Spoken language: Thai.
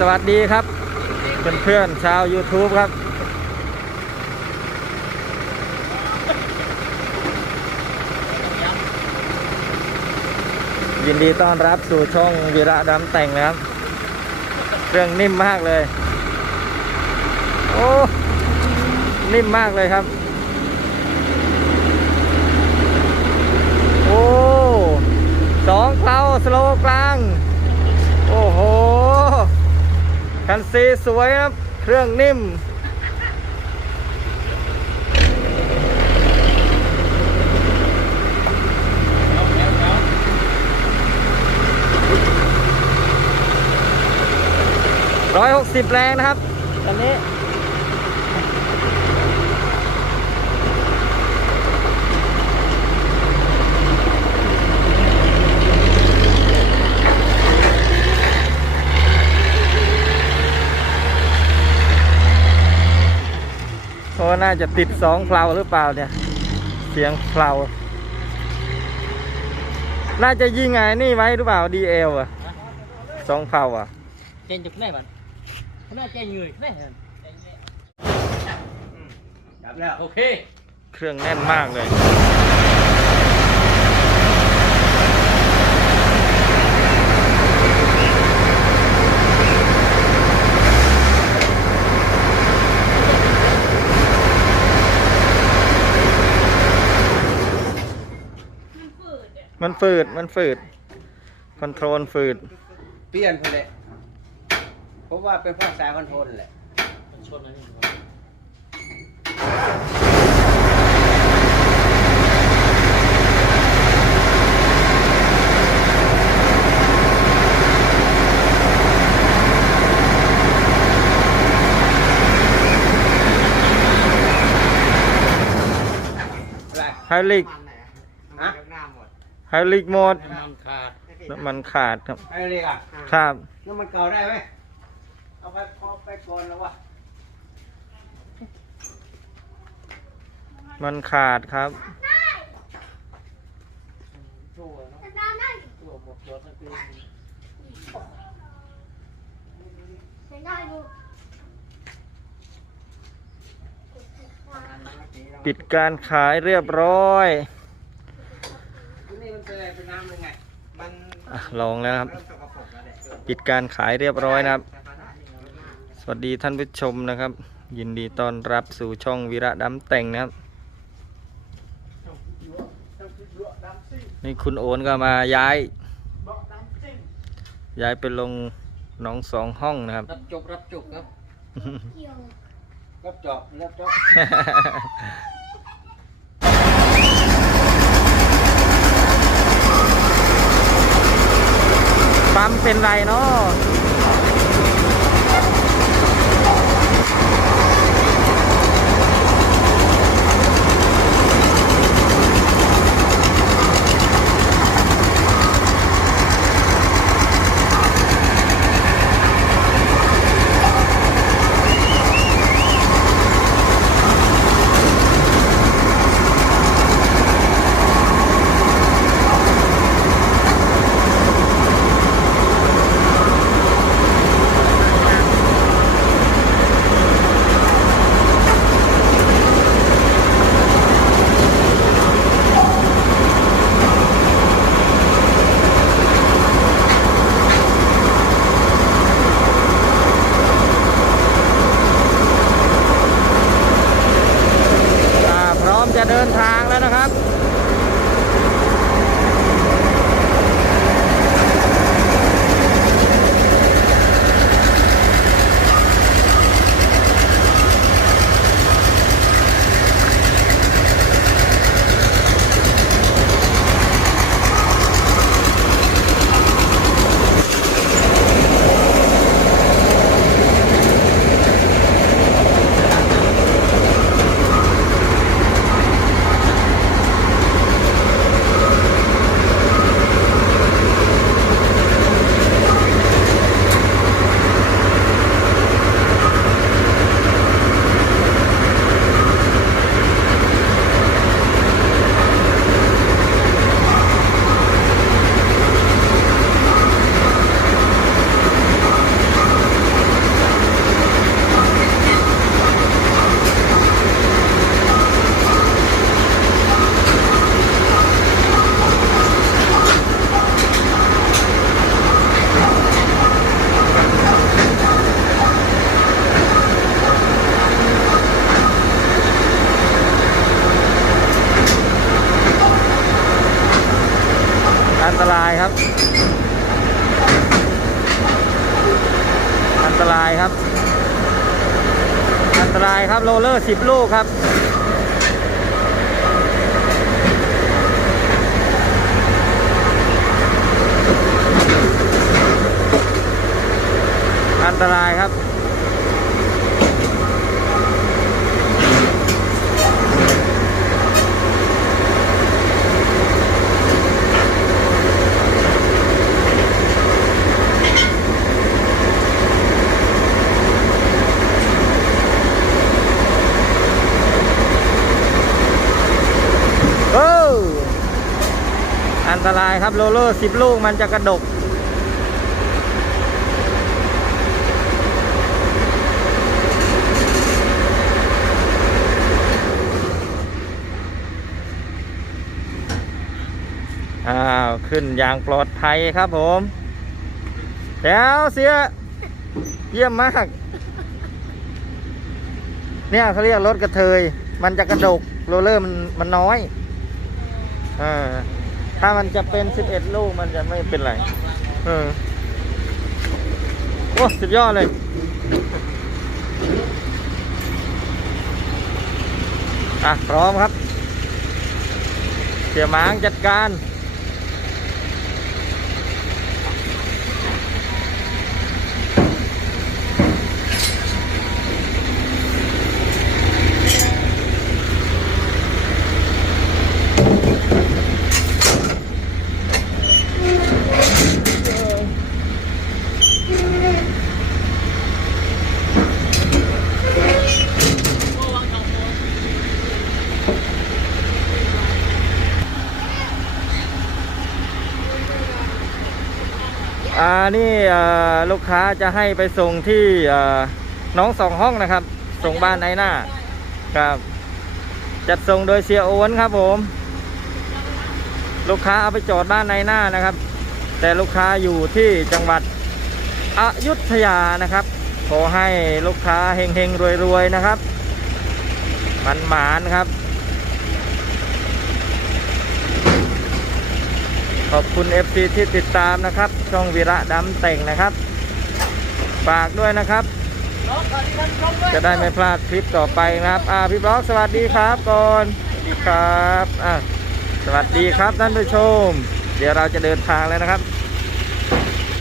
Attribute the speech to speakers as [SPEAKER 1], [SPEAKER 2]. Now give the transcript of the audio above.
[SPEAKER 1] สวัสดีครับ เพื่อนๆชาว YouTube ครับ ยินดีต้อนรับสู่ช่องวีระดำแต่งนะครับ เครื่องนิ่มมากเลย โอ้ นิ่มมากเลยครับ โอ้สองเคลาสโลว์กลาง โอ้โห คันซีสวยครับ เครื่องนิ่ม ร้อยหกสิบแรงนะครับ ตอนนี้ เพราะว่า น่าจะติดสองเพลาหรือเปล่าเนี่ย เสียงเพลาน่าจะยิงไงนี่ไว้หรือเปล่าดีเอลอะสองเพลาอะ
[SPEAKER 2] trên chục này bạn nó trên người này Đạp nào ok
[SPEAKER 1] เครื่องแน่นมากเลย มันฝืด มันฝืด คอนโทรลฝืด
[SPEAKER 3] เปลี่ยนไปเลยเพราะว่าเป็นภาษาคอนโทรลแหละ
[SPEAKER 2] chôn này
[SPEAKER 3] อะไร
[SPEAKER 1] ไฮลิก
[SPEAKER 3] ฮะ
[SPEAKER 1] ไฮลิกโหมด
[SPEAKER 2] năm khạt
[SPEAKER 1] น้ำมันขาดครับ
[SPEAKER 3] อะไรอะ
[SPEAKER 1] ครับ
[SPEAKER 3] น้ำมันเก่าได้ไหมเอาไปพอไปก่อนแล้ววะ
[SPEAKER 1] มันขาดครับ
[SPEAKER 2] chua nó chua một chốt nó cứ
[SPEAKER 1] ปิดการขายเรียบร้อย
[SPEAKER 3] นี่มันเป็นอะไรเป็นน้ำยังไง มัน
[SPEAKER 1] อะ ลองแล้วครับ
[SPEAKER 3] เริ่มสกปรกแล้วเนี่ย
[SPEAKER 1] ปิดการขายเรียบร้อยนะครับ สวัสดีท่านผู้ชมนะครับ ยินดีต้อนรับสู่ช่องวีระดำแต่งนะครับ นี่คุณโอนก็มาย้าย ย้ายไปลงหนองสองห้องนะครับ
[SPEAKER 2] rắp chục rắp chục đó
[SPEAKER 3] รับจอบรับจอบ
[SPEAKER 1] ปั๊มเป็นไรเนาะ รายครับ อันตรายครับ อันตรายครับโรลเลอร์สิบลูกครับ อันตรายครับ โอ้ อันตรายครับโรลเลอร์สิบลูกมันจะกระดก อ้าว ขึ้นอย่างปลอดภัยครับผม แล้วเสีย เยี่ยมมาก เนี่ยเขาเรียกรถกระเทย มันจะกระดกโรลเลอร์มันมันน้อยเออ ถ้ามันจะเป็น11ลูกมันจะไม่เป็นไร เออ โอ้ สุดยอดเลย อะ พร้อมครับ เสียหมางจัดการ อ่านี่ลูกค้าจะให้ไปส่งที่น้องสองห้องนะครับ ส่งบ้านในหน้าครับ จัดส่งโดยเสียโอนครับผม ลูกค้าเอาไปจอดบ้านในหน้านะครับ แต่ลูกค้าอยู่ที่จังหวัดอยุธยานะครับ ขอให้ลูกค้าเฮงเฮงรวยรวยๆนะครับมันหมานๆครับ ขอบคุณ FC ที่ติดตามนะครับ ช่องวีระดำแต่งนะครับ ฝากด้วยนะครับ จะได้ไม่พลาดคลิปต่อไปนะครับอ่าพี่บล็อกสวัสดีครับก่อนสวัสดีครับอ่าสวัสดีครับท่านผู้ชม เดี๋ยวเราจะเดินทางแล้วนะครับ